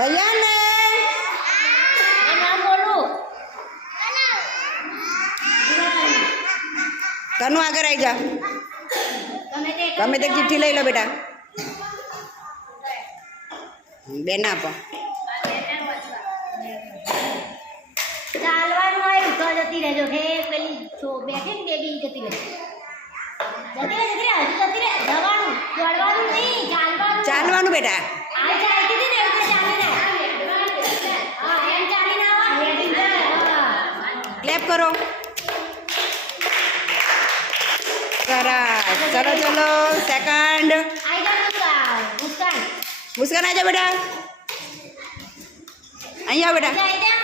તૈયાર ને નામ બોલું તનુ આગળ આવી જા ગમે તે ચિઠ્ઠી લઈ લો બેટા બેન આપો ચાલવાનું હોય ઉભા જતી રહેજો હે પેલી જો બેઠી ને બેબી જતી રહે જતી રહે જવાનું દોડવાનું નહીં ચાલવાનું ચાલવાનું બેટા આ ચાલતી હતી ને એટલે ચાલીને હા એમ ચાલીને આવા ક્લેપ કરો સરસ ચલો ચલો સેકન્ડ આઈ જા મુસ્કાન મુસ્કાન આવી જા બેટા અહીંયા બેટા આઈ જા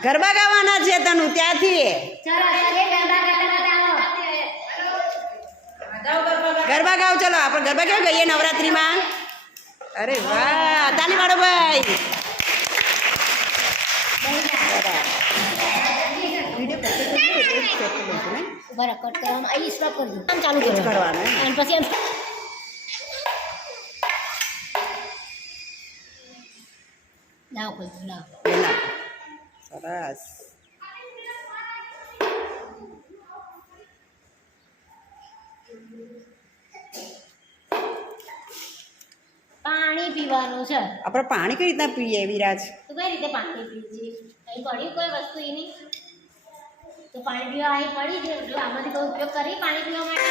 ગરબા ગાવાના છે તનુ ત્યાંથી ગરબા ગાવ ચલો આપણે ગરબા કેવું ગઈએ નવરાત્રિમાં અરે વાહ તાલી મારો ભાઈ બરાબર કટ કરવામાં અહીં સ્ટોપ કરજો આમ ચાલુ કરવાનું અને પછી એમ લાવ કોઈ લાવ સરસ પાણી પીવાનું છે આપણે પાણી કઈ રીતના પીએ વિરાજ તો કઈ રીતે પાણી પીએ અહીં પડ્યું કોઈ વસ્તુ એની તો પાણી પીવા અહીં પડી છે જો આમાંથી કોઈ ઉપયોગ કરી પાણી પીવા માટે